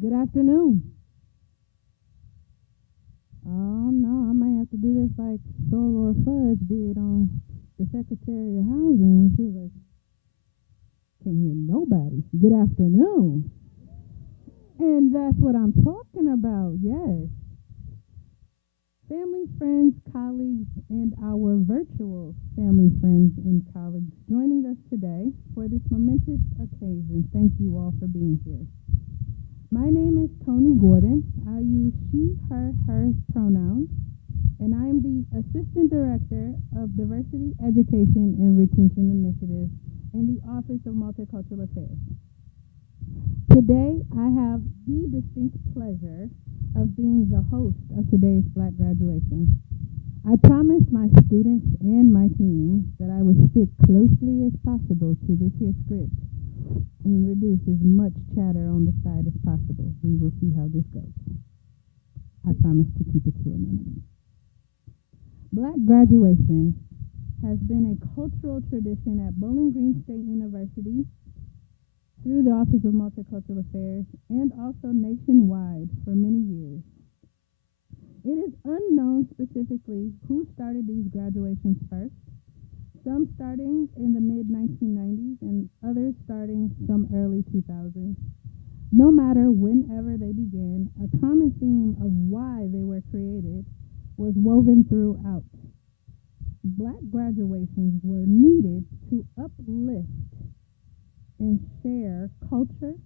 Good afternoon. Oh no, I might have to do this like Soror Fudge did on the Secretary of Housing when she was like, can't hear nobody. Good afternoon. And that's what I'm talking about, yes. Family, friends, colleagues, and our virtual family, friends, and colleagues joining us today for this momentous occasion. Thank you all for being here. My name is Tony Gordon. I use she, her, hers pronouns, and I am the Assistant Director of Diversity, Education, and Retention Initiatives in the Office of Multicultural Affairs. Today, I have the distinct pleasure of being the host of today's Black graduation. I promised my students and my team that I would stick closely as possible to this here script and reduce as much chatter on the side as possible. We will see how this goes. I promise to keep it to a minimum. Black graduation has been a cultural tradition at Bowling Green State University through the Office of Multicultural Affairs and also nationwide for many years. It is unknown specifically who started these graduations first, some starting in the mid-1990s and others starting some early 2000s. No matter whenever they began, a common theme of why they were created was woven throughout. Black graduations were needed to uplift and share culture,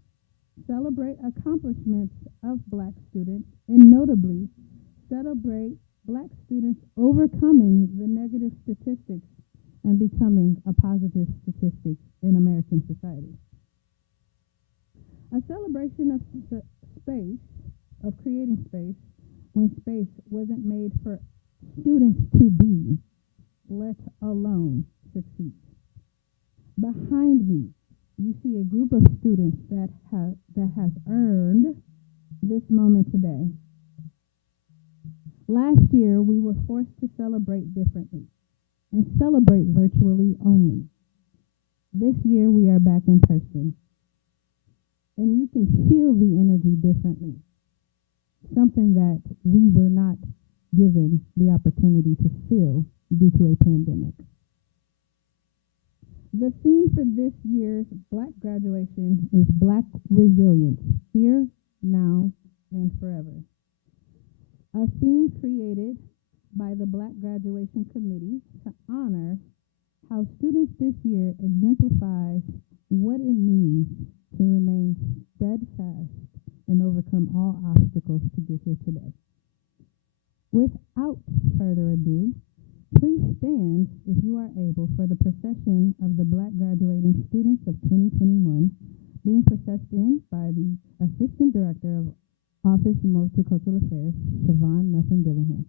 celebrate accomplishments of Black students, and notably celebrate Black students overcoming the negative statistics and becoming a positive statistic in American society. A celebration of space, of creating space, when space wasn't made for students to be, let alone succeed. Behind me, you see a group of students that has earned this moment today. Last year, we were forced to celebrate differently and celebrate virtually only. This year, we are back in person, and you can feel the energy differently, something that we were not given the opportunity to feel due to a pandemic. The theme for this year's Black graduation is Black Resilience, here, now, and forever. A theme created by the Black Graduation Committee to honor how students this year exemplify what it means to remain steadfast and overcome all obstacles to get here today. Without further ado, please stand, if you are able, for the procession of the Black graduating students of 2021, being processed in by the Assistant Director of Office of Multicultural Affairs, Siobhan Nuffin-Dillingham.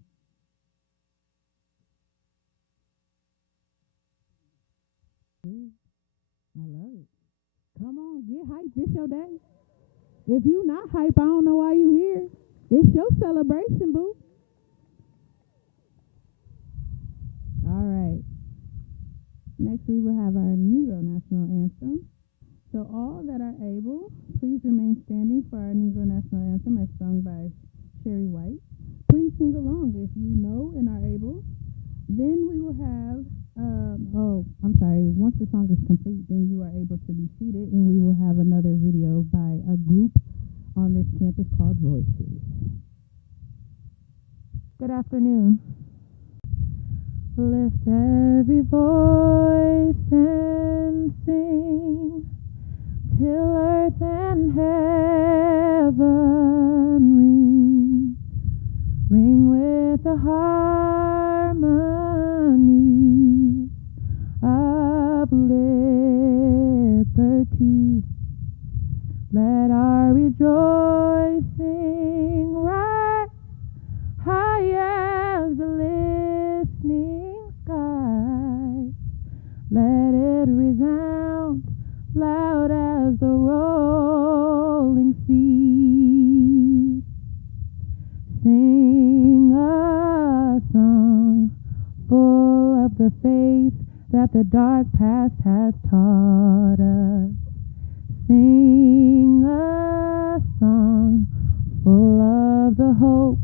I love it. Come on, get hyped. This your day. If you not hype, I don't know why you here. It's your celebration, boo. All right. Next, we will have our Negro National Anthem. So all that are able, please remain standing for our Negro National Anthem as sung by Sherry White. Please sing along if you know and are able. Then we will have, once the song is complete, then you are able to be seated, and we will have another video by a group on this campus called Voices. Good afternoon. Lift every voice and sing till earth and heaven ring with the harmonies of liberty. Let our rejoicing rise high as the listening skies. Let it resound loud as the rolling sea. Sing a song full of the faith that the dark past has taught us. sing a song full of the hope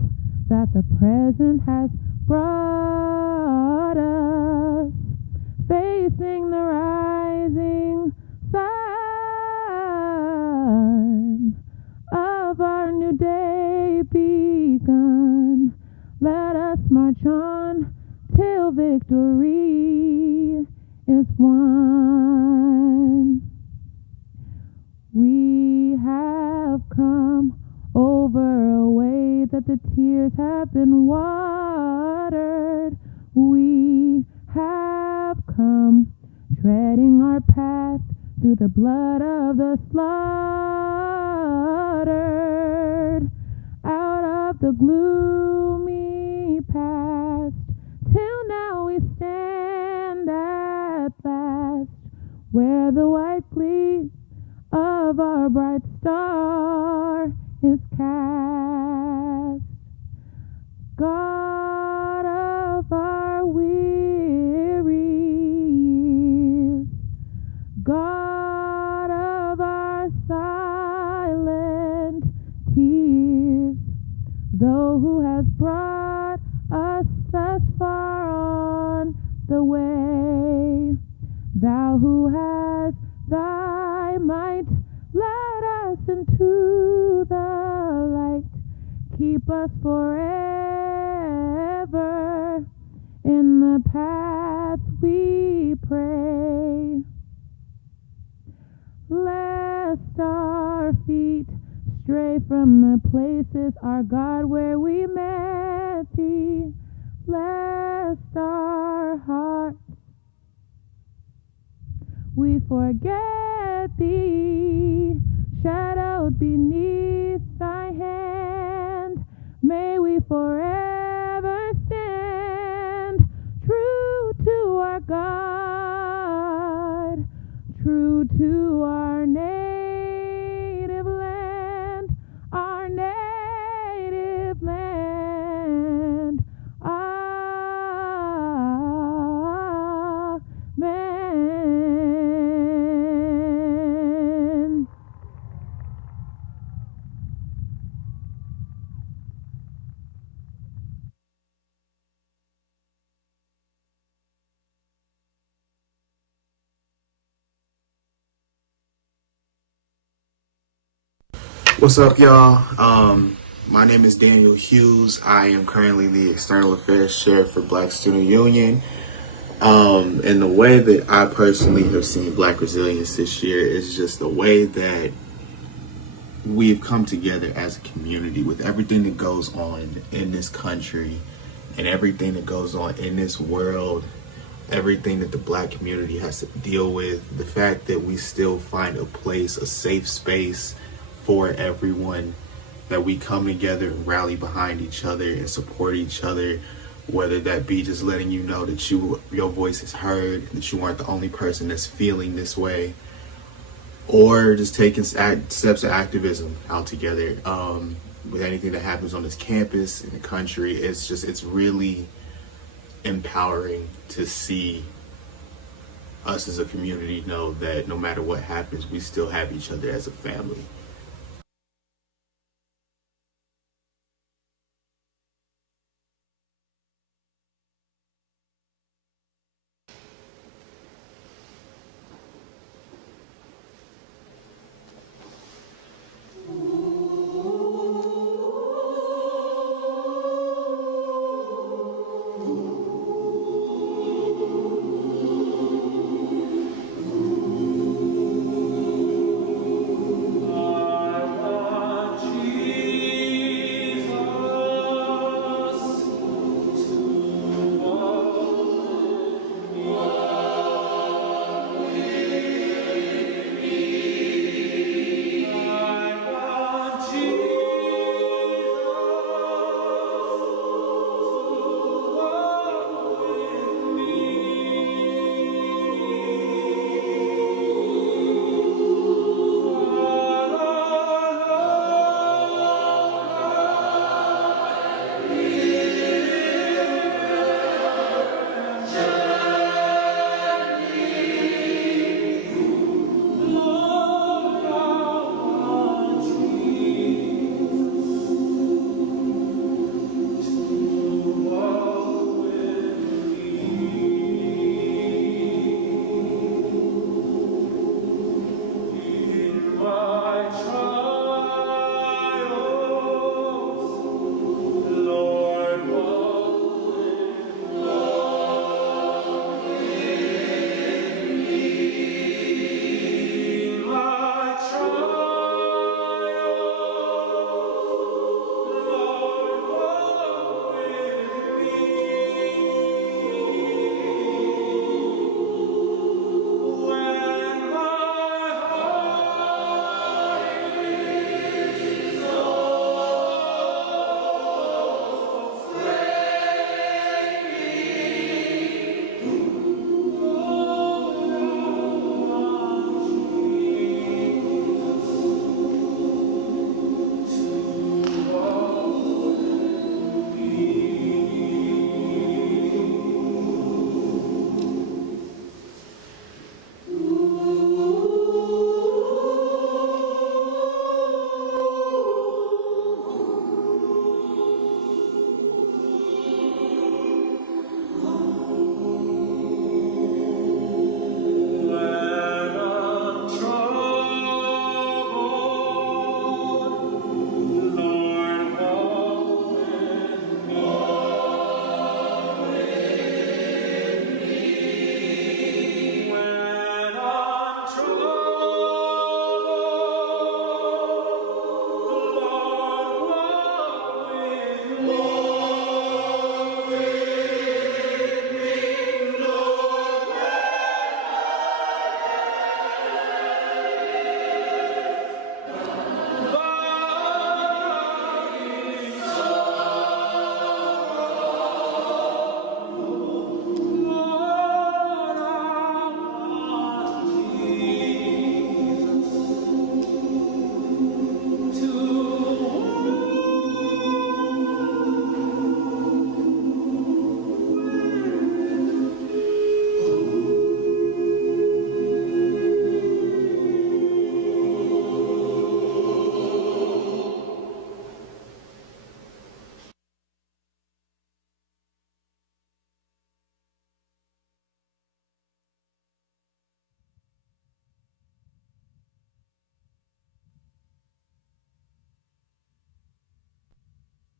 that the present has brought us, facing the rising sun of our new day begun. Let us march on till victory is won. We have come over a way that the tears have been watered. We have come treading our path through the blood of the slaughtered, out of the gloomy past, till now we stand at last, where the white gleam of our bright star is cast. God of our weary years, God of our silent tears, thou who has brought us thus far on the way, thou who has thy might led us into the light, keep us forever in the path we pray. Lest our feet stray from the places, our God, where we met thee, lest our hearts we forget thee, shadowed beneath thy hand, may we forever stand true to our God, true to our native land, our native land. Amen. What's up, y'all? My name is Daniel Hughes. I am currently the External Affairs Chair for Black Student Union. And the way that I personally have seen Black resilience this year is just the way that we've come together as a community with everything that goes on in this country and everything that goes on in this world, everything that the Black community has to deal with, the fact that we still find a place, a safe space for everyone, that we come together and rally behind each other and support each other, whether that be just letting you know that your voice is heard, that you aren't the only person that's feeling this way, or just taking steps of activism out together. With anything that happens on this campus, in the country, it's really empowering to see us as a community know that no matter what happens, we still have each other as a family.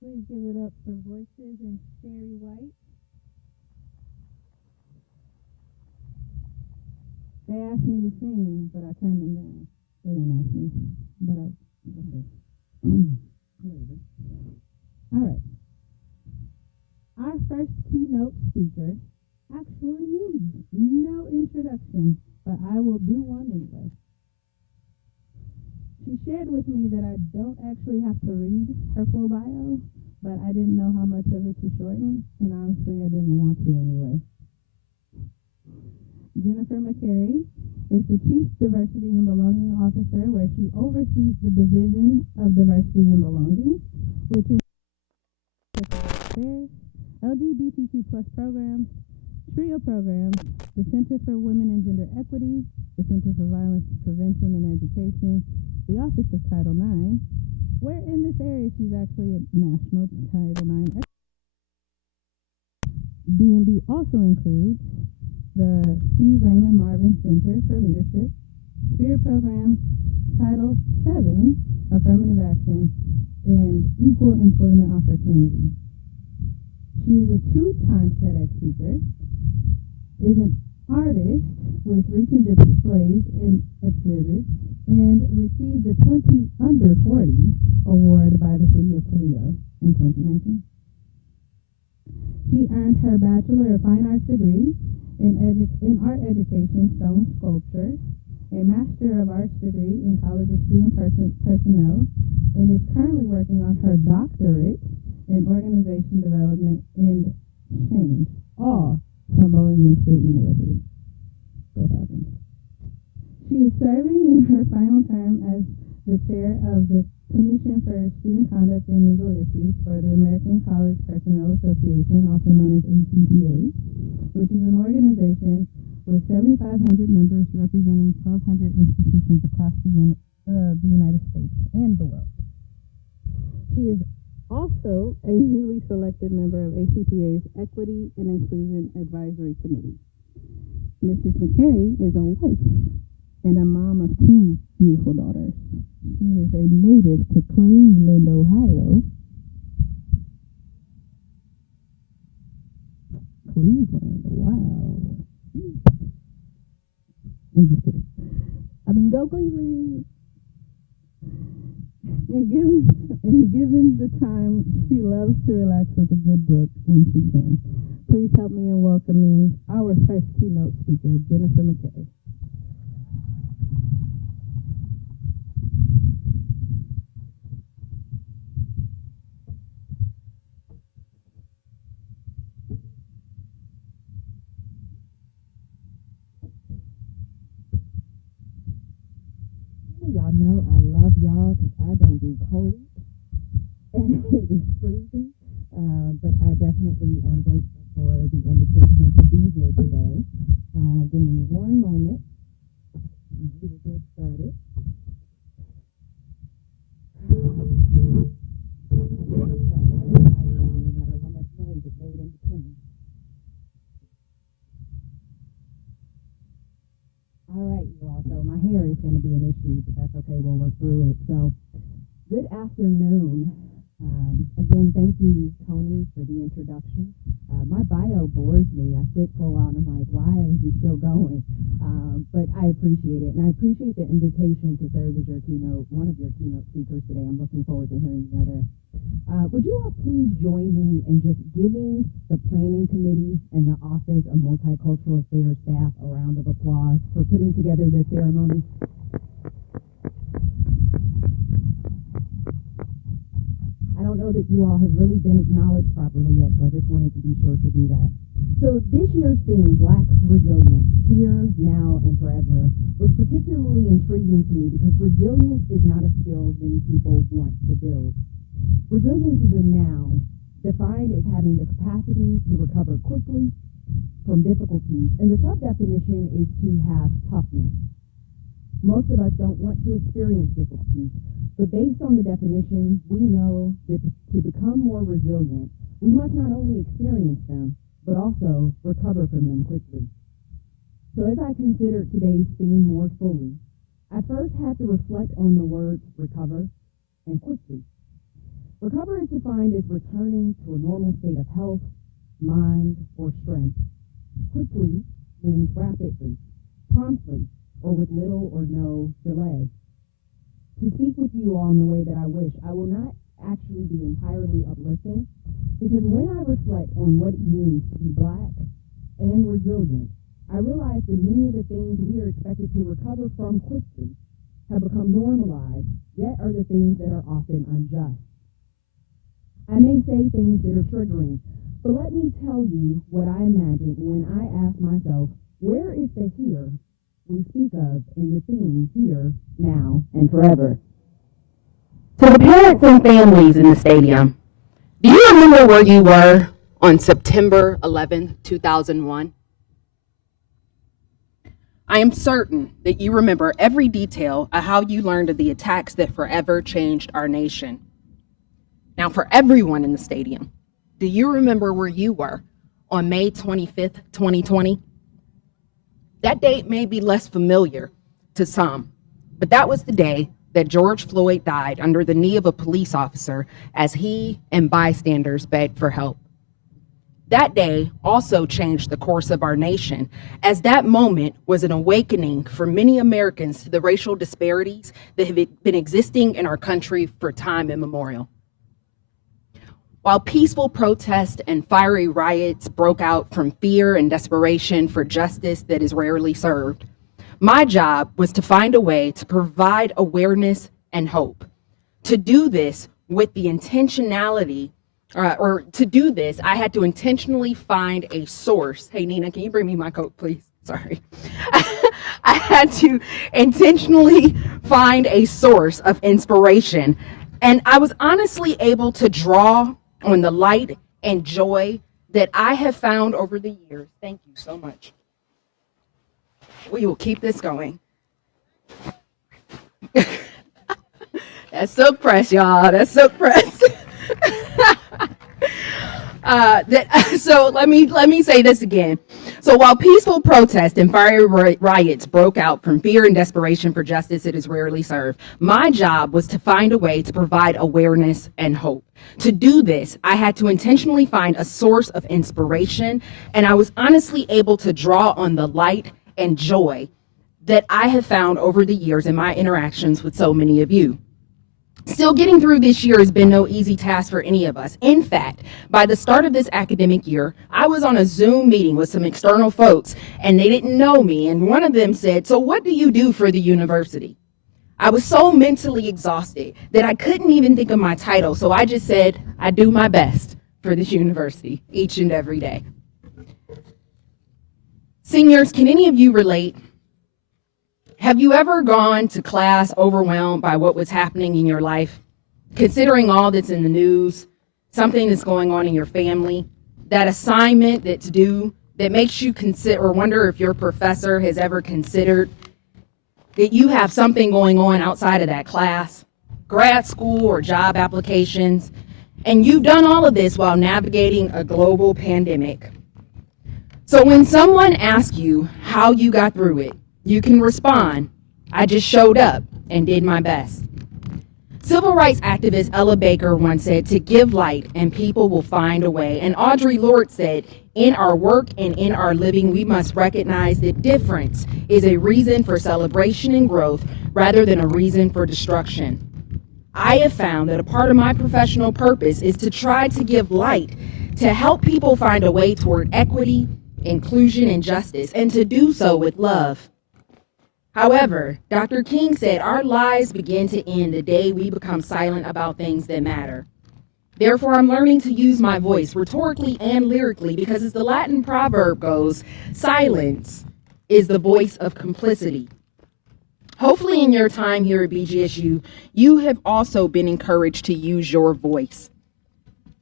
Please give it up for Voices and Sherry White. They asked me to sing, but I turned them down. They didn't ask me, but okay. All right. Our first keynote speaker actually needs no introduction, but I will do one anyway. She shared with me that I don't actually have to read her full bio, but I didn't know how much of it to shorten, and honestly, I didn't want to anyway. Jennifer McCary is the Chief Diversity and Belonging Officer, where she oversees the Division of Diversity and Belonging, which is affairs, LGBTQ+ programs, TRIO programs, the Center for Women and Gender Equity, the Center for Violence Prevention and Education, the Office of Title IX, where in this area she's actually a national Title IX expert. DMB also includes the C. Raymond Marvin Center for Leadership, Spirit Programs, Title VII, Affirmative Action, and Equal Employment Opportunity. She is a two-time TEDx speaker, is an artist with recent displays and exhibits, and received the 20 Under 40 award by the City of Toledo in 2019. She earned her Bachelor of Fine Arts degree in Art Education, Stone Sculpture, a Master of Arts degree in College of Student Personnel, and is currently working on her doctorate in Organization Development and Change, all from Bowling Green State University. Go Falcons. She is serving in her final term as the chair of the Commission for Student Conduct and Legal Issues for the American College Personnel Association, also known as ACPA, which is an organization with 7,500 members representing 1,200 institutions across the United States and the world. She is also a newly selected member of ACPA's Equity and Inclusion Advisory Committee. Mrs. McCary is a wife and a mom of two beautiful daughters. She is a native to Cleveland, Ohio. Cleveland, wow. I'm just kidding. I mean, go Cleveland. And given the time, she loves to relax with a good book when she can. Please help me in welcoming our first keynote speaker, Jennifer McCary. Y'all know I love y'all because I don't do cold and it is freezing, but I definitely am grateful for the invitation to be here today. Give me one moment and we will get started. No matter how much noise is made in between. All right, you all. So my hair is going to be an issue, but that's okay. We'll work through it. So, good afternoon. Again, thank you, Tony, for the introduction. My bio bores me. I sit for a while and I'm like, why is it still going? But I appreciate it. And I appreciate the invitation to serve as your keynote, one of your keynote speakers today. I'm looking forward to hearing the other. Would you all please join me in just giving the Planning Committee and the Office of Multicultural Affairs staff a round of applause for putting together this ceremony? I don't know that you all have really been acknowledged properly yet, so I just wanted to be sure to do that. So this year's theme, Black Resilience, Here, Now, and Forever, was particularly intriguing to me because resilience is not a skill many people want to build. Resilience is a noun, defined as having the capacity to recover quickly from difficulties, and the sub-definition is to have toughness. Most of us don't want to experience difficulties, but based on the definition, we know that to become more resilient, we must not only experience them, but also recover from them quickly. So as I considered today's theme more fully, I first had to reflect on the words recover and quickly. Recover is defined as returning to a normal state of health, mind, or strength. Quickly means rapidly, promptly, or with little or no delay. To speak with you all in the way that I wish, I will not actually be entirely uplifting, because when I reflect on what it means to be Black and resilient, I realize that many of the things we are expected to recover from quickly have become normalized, yet are the things that are often unjust. I may say things that are triggering, but let me tell you what I imagine when I ask myself, where is the here we speak of in the theme here, now, and forever? To the parents and families in the stadium, do you remember where you were on September 11th, 2001? I am certain that you remember every detail of how you learned of the attacks that forever changed our nation. Now, for everyone in the stadium, do you remember where you were on May 25th, 2020? That date may be less familiar to some, but that was the day that George Floyd died under the knee of a police officer as he and bystanders begged for help. That day also changed the course of our nation, as that moment was an awakening for many Americans to the racial disparities that have been existing in our country for time immemorial. While peaceful protests and fiery riots broke out from fear and desperation for justice that is rarely served, my job was to find a way to provide awareness and hope. To do this with the intentionality, I had to intentionally find a source. Hey, Nina, can you bring me my Coke, please? Sorry. I had to intentionally find a source of inspiration. And I was honestly able to draw on the light and joy that I have found over the years. Thank you so much. We will keep this going. That's silk press, y'all. That's silk press. So let me say this again. So while peaceful protests and fiery riots broke out from fear and desperation for justice that is rarely served, my job was to find a way to provide awareness and hope. To do this, I had to intentionally find a source of inspiration, and I was honestly able to draw on the light and joy that I have found over the years in my interactions with so many of you. Still, getting through this year has been no easy task for any of us. In fact, by the start of this academic year, I was on a Zoom meeting with some external folks, and they didn't know me, and one of them said, "So what do you do for the university?" I was so mentally exhausted that I couldn't even think of my title, so I just said, "I do my best for this university each and every day." Seniors, can any of you relate? Have you ever gone to class overwhelmed by what was happening in your life? Considering all that's in the news, something that's going on in your family, that assignment that's due that makes you consider or wonder if your professor has ever considered that you have something going on outside of that class, grad school or job applications, and you've done all of this while navigating a global pandemic. So when someone asks you how you got through it, you can respond, "I just showed up and did my best." Civil rights activist Ella Baker once said, "To give light and people will find a way." And Audre Lorde said, "In our work and in our living, we must recognize that difference is a reason for celebration and growth rather than a reason for destruction." I have found that a part of my professional purpose is to try to give light, to help people find a way toward equity, inclusion, and justice, and to do so with love. However, Dr. King said our lives begin to end the day we become silent about things that matter. Therefore, I'm learning to use my voice rhetorically and lyrically because, as the Latin proverb goes, silence is the voice of complicity. Hopefully in your time here at BGSU, you have also been encouraged to use your voice,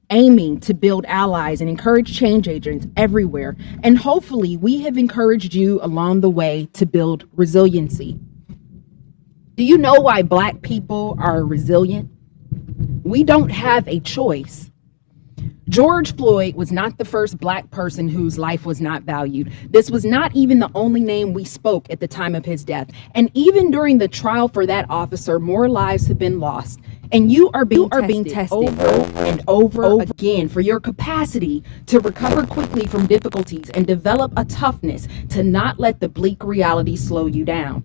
aiming to build allies and encourage change agents everywhere. And hopefully we have encouraged you along the way to build resiliency. Do you know why Black people are resilient? We don't have a choice. George Floyd was not the first Black person whose life was not valued. This was not even the only name we spoke at the time of his death. And even during the trial for that officer, more lives have been lost. And you are being tested over and over again for your capacity to recover quickly from difficulties and develop a toughness to not let the bleak reality slow you down.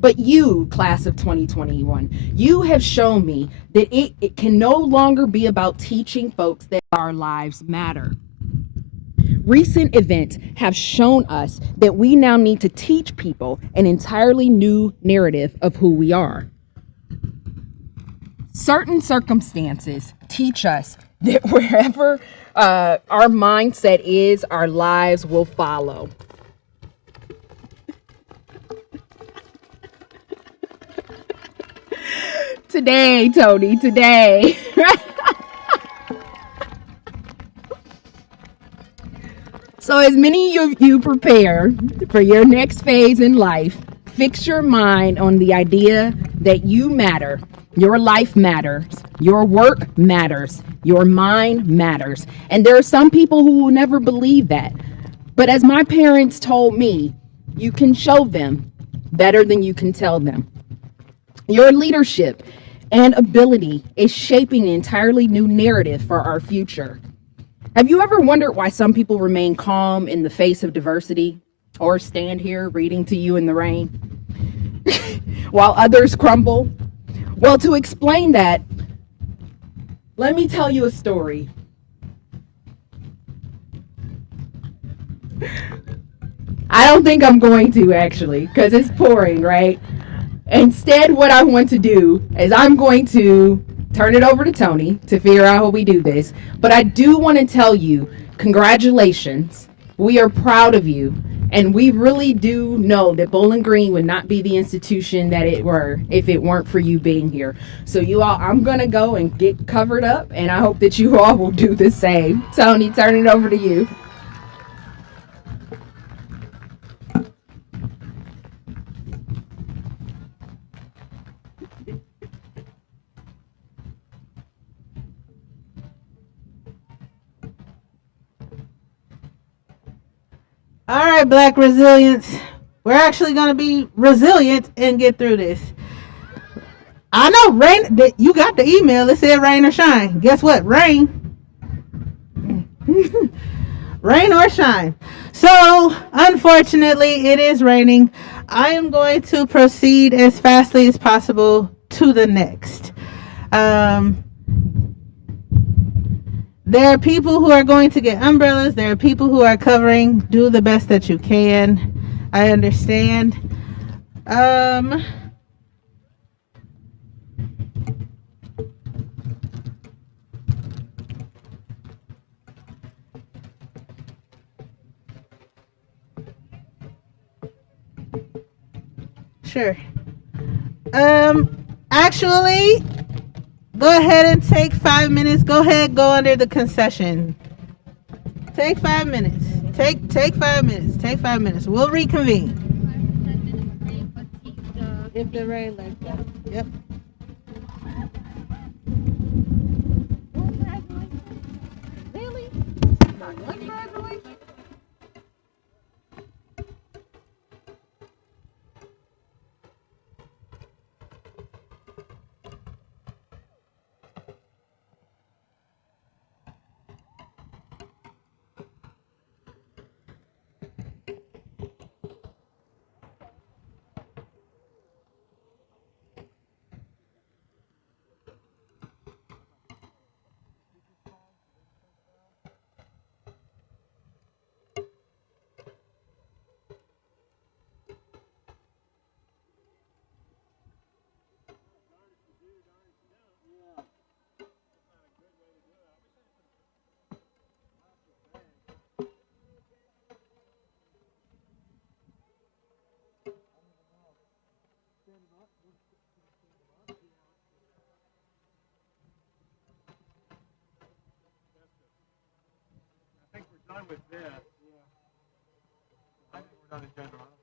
But you, class of 2021, you have shown me that it can no longer be about teaching folks that our lives matter. Recent events have shown us that we now need to teach people an entirely new narrative of who we are. Certain circumstances teach us that wherever our mindset is, our lives will follow. Today, Tony, today. So as many of you prepare for your next phase in life, fix your mind on the idea that you matter. Your life matters. Your work matters. Your mind matters. And there are some people who will never believe that. But as my parents told me, you can show them better than you can tell them. Your leadership and ability is shaping an entirely new narrative for our future. Have you ever wondered why some people remain calm in the face of diversity or stand here reading to you in the rain while others crumble? Well, to explain that, let me tell you a story. I don't think I'm going to, actually, because it's pouring, right? Instead, what I want to do is I'm going to turn it over to Tony to figure out how we do this. But I do want to tell you, congratulations. We are proud of you. And we really do know that Bowling Green would not be the institution that it were if it weren't for you being here. So you all, I'm going to go and get covered up, and I hope that you all will do the same. Tony, turn it over to you. All right, Black Resilience. We're actually going to be resilient and get through this. I know, rain. You got the email. It said rain or shine. Guess what? Rain. Rain or shine. So, unfortunately, it is raining. I am going to proceed as fastly as possible to the next. There are people who are going to get umbrellas. There are people who are covering. Do the best that you can. I understand. Sure. Actually, go ahead and take 5 minutes. Go ahead, go under the concession. Take 5 minutes. Take 5 minutes. Take 5 minutes. We'll reconvene. If the rain lets go. Yep. Really? Not one graduation? I think we're done with this. I think we're done in general.